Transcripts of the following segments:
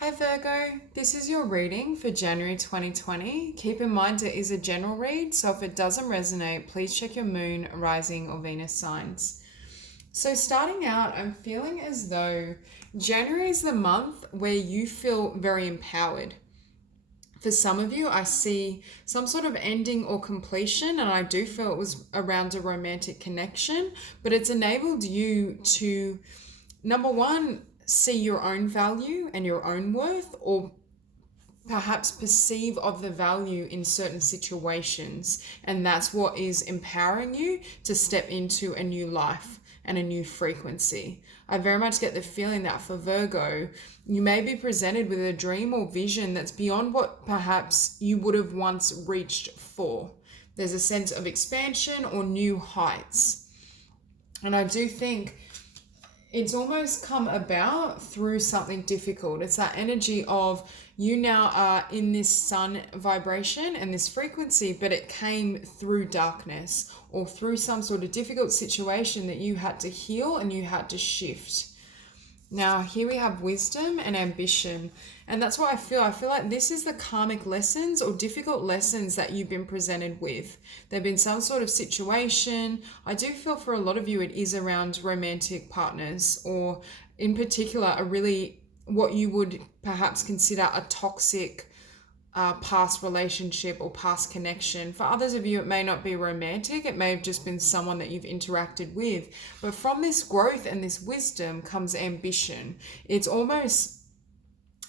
Hi Virgo, this is your reading for January 2020. Keep in mind it is a general read, so if it doesn't resonate, please check your moon, rising, or Venus signs. So starting out, I'm feeling as though January is the month where you feel very empowered. For some of you, I see some sort of ending or completion, and I do feel it was around a romantic connection, but it's enabled you to, number one, see your own value and your own worth, or perhaps perceive of the value in certain situations. And that's what is empowering you to step into a new life and a new frequency. I very much get the feeling that for Virgo, you may be presented with a dream or vision that's beyond what perhaps you would have once reached for. There's a sense of expansion or new heights. And I do think it's almost come about through something difficult. It's that energy of you now are in this sun vibration and this frequency, but it came through darkness or through some sort of difficult situation that you had to heal and you had to shift. Now, here we have wisdom and ambition. And that's what I feel. I feel like this is the karmic lessons or difficult lessons that you've been presented with. There've been some sort of situation. I do feel for a lot of you it is around romantic partners, or in particular, a really what you would perhaps consider a toxic past relationship or past connection. For others of you, it may not be romantic. It may have just been someone that you've interacted with. But from this growth and this wisdom comes ambition. It's almost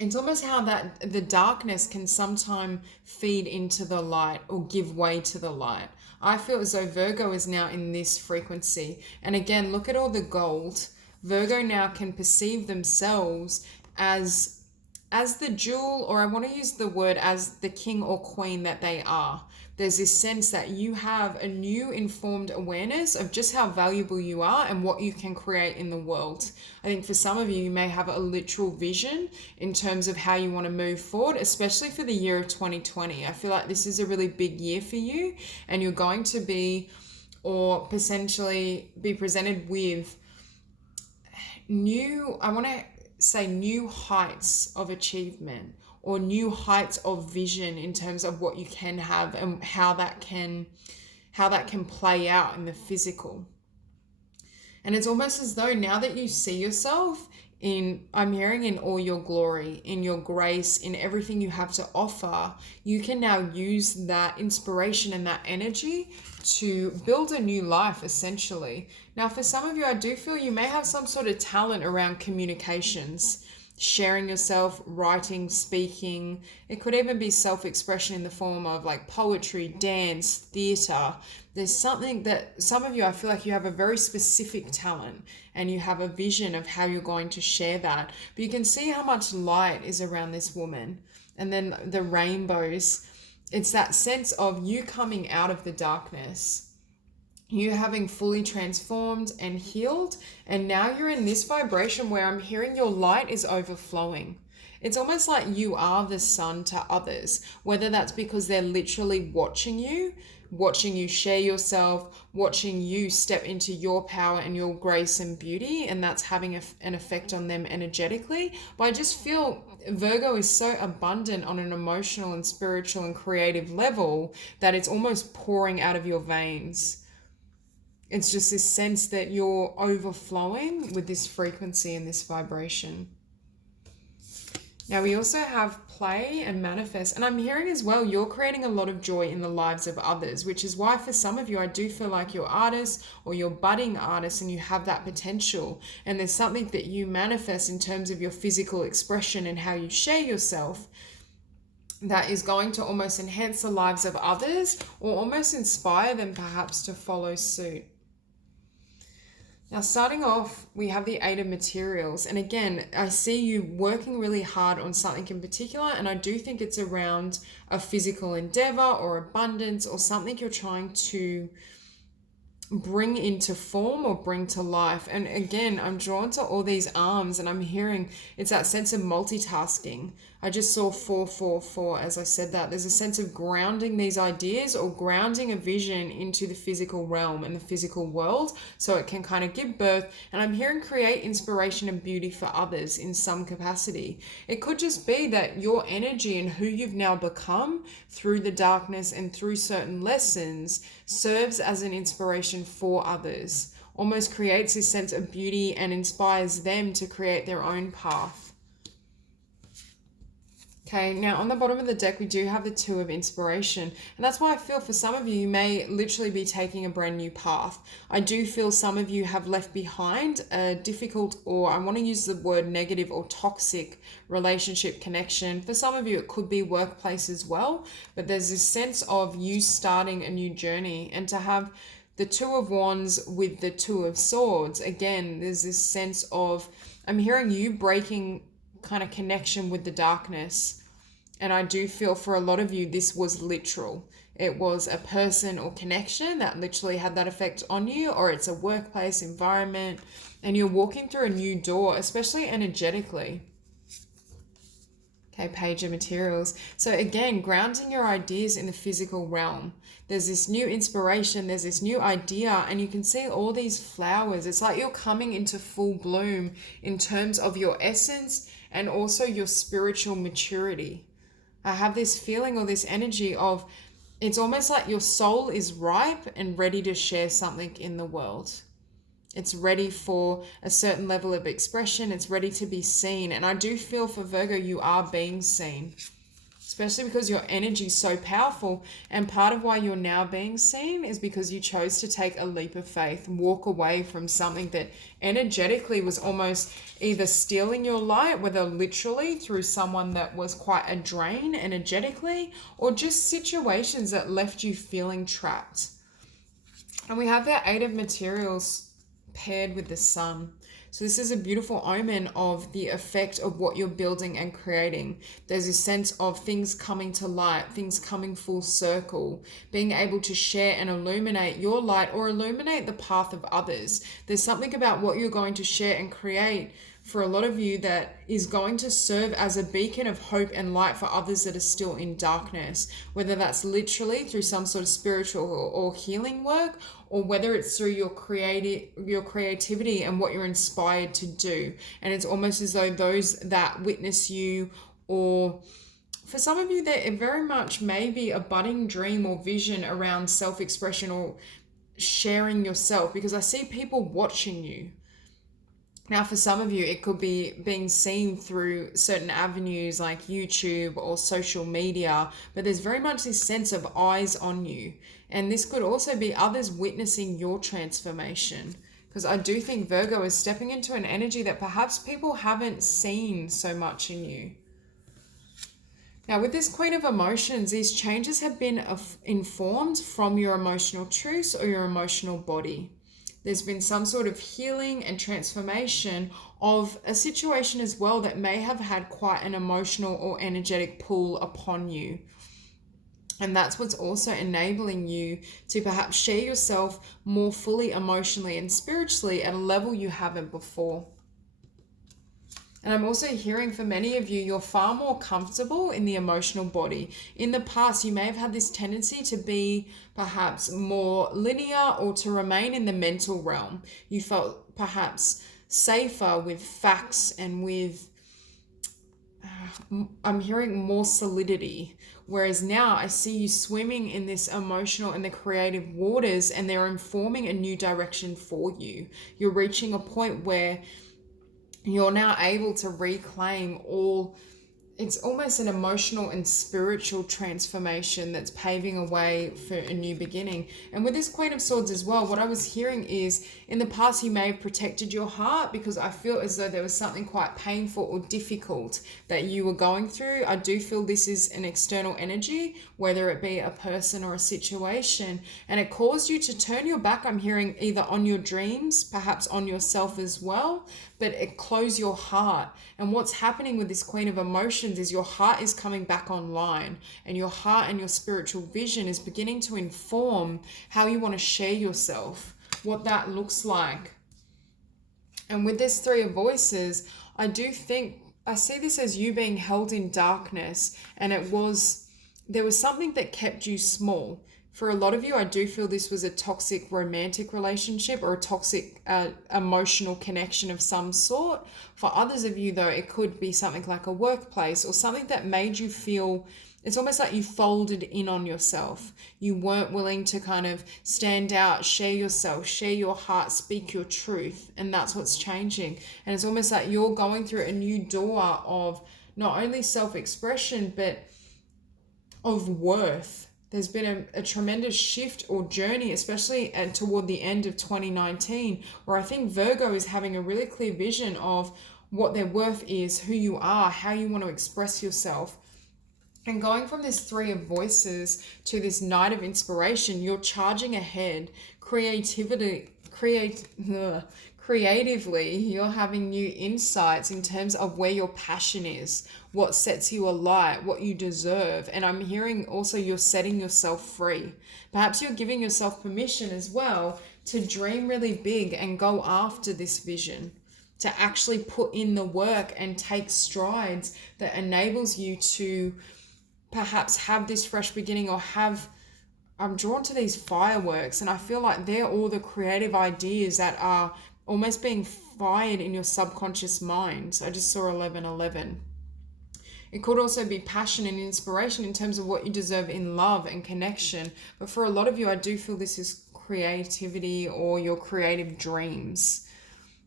how that the darkness can sometimes feed into the light or give way to the light. I feel as though Virgo is now in this frequency. And again, look at all the gold. Virgo now can perceive themselves as the jewel, or I want to use the word as the king or queen that they are. There's this sense that you have a new informed awareness of just how valuable you are and what you can create in the world. I think for some of you, you may have a literal vision in terms of how you want to move forward, especially for the year of 2020. I feel like this is a really big year for you, and you're going to be, or potentially be presented with new heights of achievement or new heights of vision in terms of what you can have and how that can play out in the physical. And it's almost as though now that you see yourself I'm hearing in all your glory, in your grace, in everything you have to offer, you can now use that inspiration and that energy to build a new life, essentially. Now, for some of you, I do feel you may have some sort of talent around communications, sharing yourself, writing, speaking. It could even be self-expression in the form of like poetry, dance, theater. There's something that some of you, I feel like you have a very specific talent and you have a vision of how you're going to share that. But you can see how much light is around this woman. And then the rainbows, it's that sense of you coming out of the darkness, you having fully transformed and healed, and now you're in this vibration where I'm hearing your light is overflowing. It's almost like you are the sun to others, whether that's because they're literally watching you share yourself, watching you step into your power and your grace and beauty, and that's having an effect on them energetically. But I just feel Virgo is so abundant on an emotional and spiritual and creative level that it's almost pouring out of your veins. It's just this sense that you're overflowing with this frequency and this vibration. Now we also have play and manifest, and I'm hearing as well you're creating a lot of joy in the lives of others, which is why for some of you I do feel like you're artists or you're budding artists and you have that potential, and there's something that you manifest in terms of your physical expression and how you share yourself that is going to almost enhance the lives of others or almost inspire them perhaps to follow suit. Now, starting off, we have the Eight of Materials. And again, I see you working really hard on something in particular, and I do think it's around a physical endeavor or abundance or something you're trying to bring into form or bring to life. And again, I'm drawn to all these arms, and I'm hearing it's that sense of multitasking. I just saw 444 as I said that. There's a sense of grounding these ideas or grounding a vision into the physical realm and the physical world so it can kind of give birth. And I'm hearing create inspiration and beauty for others in some capacity. It could just be that your energy and who you've now become through the darkness and through certain lessons serves as an inspiration for others, almost creates this sense of beauty and inspires them to create their own path. Okay, now on the bottom of the deck, we do have the Two of Inspiration. And that's why I feel for some of you, you may literally be taking a brand new path. I do feel some of you have left behind a difficult, or I want to use the word negative or toxic relationship connection. For some of you, it could be workplace as well. But there's this sense of you starting a new journey. And to have the Two of Wands with the Two of Swords, again, there's this sense of, I'm hearing you breaking kind of connection with the darkness. And I do feel for a lot of you, this was literal. It was a person or connection that literally had that effect on you, or it's a workplace environment, and you're walking through a new door, especially energetically. Okay, Page of Materials. So again, grounding your ideas in the physical realm. There's this new inspiration, there's this new idea, and you can see all these flowers. It's like you're coming into full bloom in terms of your essence and also your spiritual maturity. I have this feeling or this energy of, it's almost like your soul is ripe and ready to share something in the world. It's ready for a certain level of expression. It's ready to be seen. And I do feel for Virgo, you are being seen, especially because your energy is so powerful. And part of why you're now being seen is because you chose to take a leap of faith, walk away from something that energetically was almost either stealing your light, whether literally through someone that was quite a drain energetically, or just situations that left you feeling trapped. And we have that Eight of Materials paired with the Sun. So this is a beautiful omen of the effect of what you're building and creating. There's a sense of things coming to light, things coming full circle, being able to share and illuminate your light or illuminate the path of others. There's something about what you're going to share and create for a lot of you that is going to serve as a beacon of hope and light for others that are still in darkness, whether that's literally through some sort of spiritual or healing work, or whether it's through your creativity and what you're inspired to do. And it's almost as though those that witness you, or for some of you, that it very much may be a budding dream or vision around self-expression or sharing yourself, because I see people watching you. Now, for some of you, it could be being seen through certain avenues like YouTube or social media, but there's very much this sense of eyes on you. And this could also be others witnessing your transformation, because I do think Virgo is stepping into an energy that perhaps people haven't seen so much in you. Now, with this Queen of Emotions, these changes have been informed from your emotional truths or your emotional body. There's been some sort of healing and transformation of a situation as well that may have had quite an emotional or energetic pull upon you. And that's what's also enabling you to perhaps share yourself more fully emotionally and spiritually at a level you haven't before. And I'm also hearing for many of you, you're far more comfortable in the emotional body. In the past, you may have had this tendency to be perhaps more linear or to remain in the mental realm. You felt perhaps safer with facts and with, I'm hearing more solidity. Whereas now I see you swimming in this emotional and the creative waters, and they're informing a new direction for you. You're reaching a point where you're now able to reclaim all, it's almost an emotional and spiritual transformation that's paving a way for a new beginning. And with this Queen of Swords as well, what I was hearing is in the past you may have protected your heart because I feel as though there was something quite painful or difficult that you were going through. I do feel this is an external energy, whether it be a person or a situation, and it caused you to turn your back, I'm hearing, either on your dreams, perhaps on yourself as well, but it closed your heart. And what's happening with this Queen of Emotions is your heart is coming back online, and your heart and your spiritual vision is beginning to inform how you want to share yourself. what that looks like. And with this Three of Voices, I see this as you being held in darkness, and there was something that kept you small. For a lot of you, I do feel this was a toxic romantic relationship or a toxic emotional connection of some sort. For others of you, though, it could be something like a workplace or something that made you feel, it's almost like you folded in on yourself. You weren't willing to kind of stand out, share yourself, share your heart, speak your truth. And that's what's changing. And it's almost like you're going through a new door of not only self-expression, but of worth. There's been a tremendous shift or journey, especially toward the end of 2019, where I think Virgo is having a really clear vision of what their worth is, who you are, how you want to express yourself. And going from this Three of Voices to this Knight of Inspiration, you're charging ahead. Creatively, you're having new insights in terms of where your passion is, what sets you alight, what you deserve. And I'm hearing also you're setting yourself free. Perhaps you're giving yourself permission as well to dream really big and go after this vision, to actually put in the work and take strides that enables you to perhaps have this fresh beginning or I'm drawn to these fireworks, and I feel like they're all the creative ideas that are almost being fired in your subconscious mind. So I just saw 1111. It could also be passion and inspiration in terms of what you deserve in love and connection. But for a lot of you, I do feel this is creativity or your creative dreams.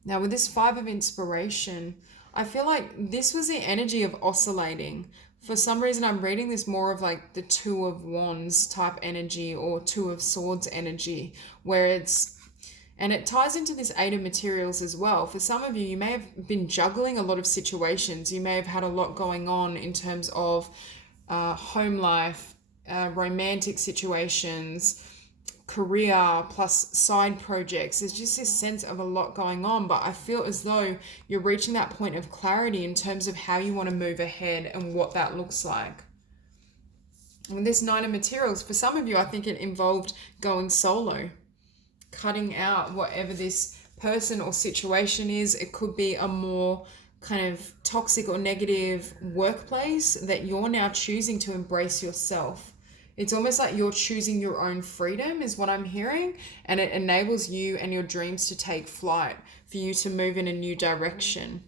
Now with this Five of Inspiration, I feel like this was the energy of oscillating. For some reason, I'm reading this more of like the Two of Wands type energy or Two of Swords energy, where and it ties into this Eight of Materials as well. For some of you, you may have been juggling a lot of situations. You may have had a lot going on in terms of home life, romantic situations, career plus side projects. There's just this sense of a lot going on, but I feel as though you're reaching that point of clarity in terms of how you want to move ahead and what that looks like. And with this Nine of Materials, for some of you, I think it involved going solo, cutting out whatever this person or situation is. It could be a more kind of toxic or negative workplace that you're now choosing to embrace yourself. It's almost like you're choosing your own freedom is what I'm hearing, and it enables you and your dreams to take flight, for you to move in a new direction.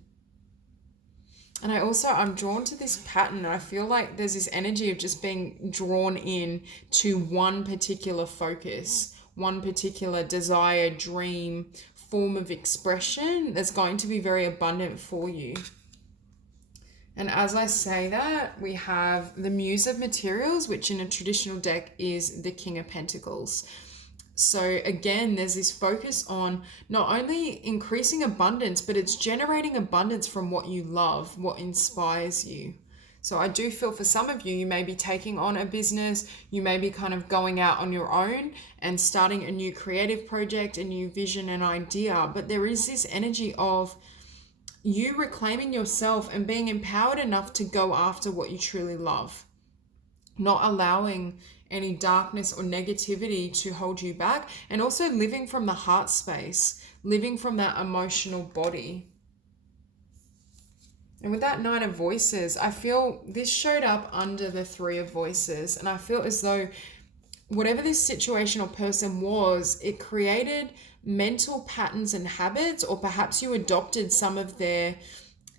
And I'm drawn to this pattern. I feel like there's this energy of just being drawn in to one particular focus, one particular desire, dream, form of expression that's going to be very abundant for you. And as I say that, we have the Muse of Materials, which in a traditional deck is the King of Pentacles. So again, there's this focus on not only increasing abundance, but it's generating abundance from what you love, what inspires you. So I do feel for some of you, you may be taking on a business, you may be kind of going out on your own and starting a new creative project, a new vision and idea. But there is this energy of you reclaiming yourself and being empowered enough to go after what you truly love, not allowing any darkness or negativity to hold you back, and also living from the heart space, living from that emotional body. And with that Nine of Voices, I feel this showed up under the Three of Voices, and I feel as though whatever this situation or person was, it created mental patterns and habits, or perhaps you adopted some of their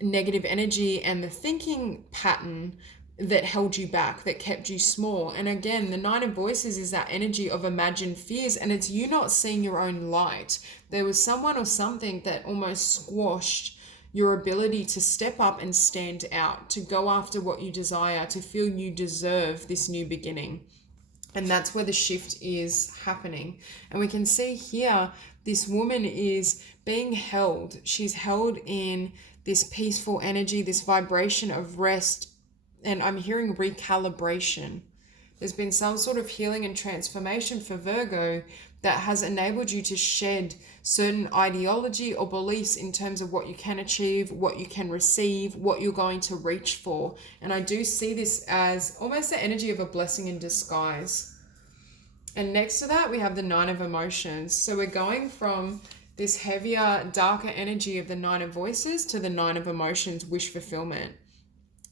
negative energy and the thinking pattern that held you back, that kept you small. And again, the Nine of Voices is that energy of imagined fears, and it's you not seeing your own light. There was someone or something that almost squashed your ability to step up and stand out, to go after what you desire, to feel you deserve this new beginning. And that's where the shift is happening. And we can see here, this woman is being held. She's held in this peaceful energy, this vibration of rest. And I'm hearing recalibration. There's been some sort of healing and transformation for Virgo that has enabled you to shed certain ideology or beliefs in terms of what you can achieve, what you can receive, what you're going to reach for. And I do see this as almost the energy of a blessing in disguise. And next to that, we have the Nine of Emotions. So we're going from this heavier, darker energy of the Nine of Voices to the Nine of Emotions, wish fulfillment.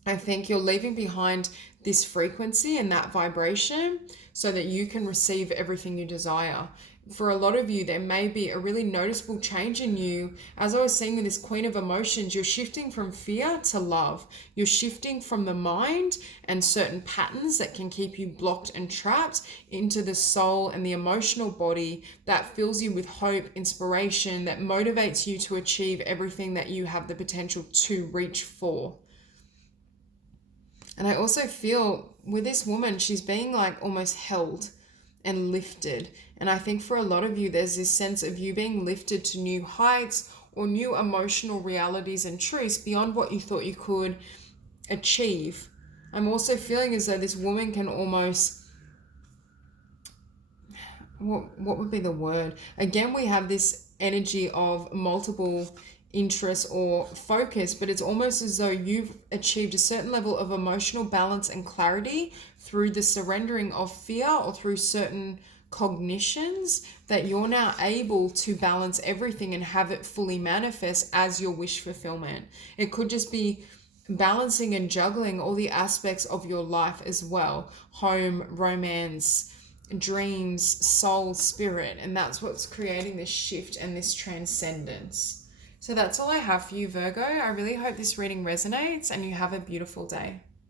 I think you're leaving behind this frequency and that vibration so that you can receive everything you desire. For a lot of you, there may be a really noticeable change in you. As I was saying with this Queen of Emotions, you're shifting from fear to love. You're shifting from the mind and certain patterns that can keep you blocked and trapped into the soul and the emotional body that fills you with hope, inspiration, that motivates you to achieve everything that you have the potential to reach for. And I also feel with this woman, she's being like almost held and lifted. And I think for a lot of you, there's this sense of you being lifted to new heights or new emotional realities and truths beyond what you thought you could achieve. I'm also feeling as though this woman can almost, what would be the word? Again, we have this energy of multiple interest or focus, but it's almost as though you've achieved a certain level of emotional balance and clarity through the surrendering of fear or through certain cognitions that you're now able to balance everything and have it fully manifest as your wish fulfillment. It could just be balancing and juggling all the aspects of your life as well: home, romance, dreams, soul, spirit. And that's what's creating this shift and this transcendence. So that's all I have for you, Virgo. I really hope this reading resonates and you have a beautiful day.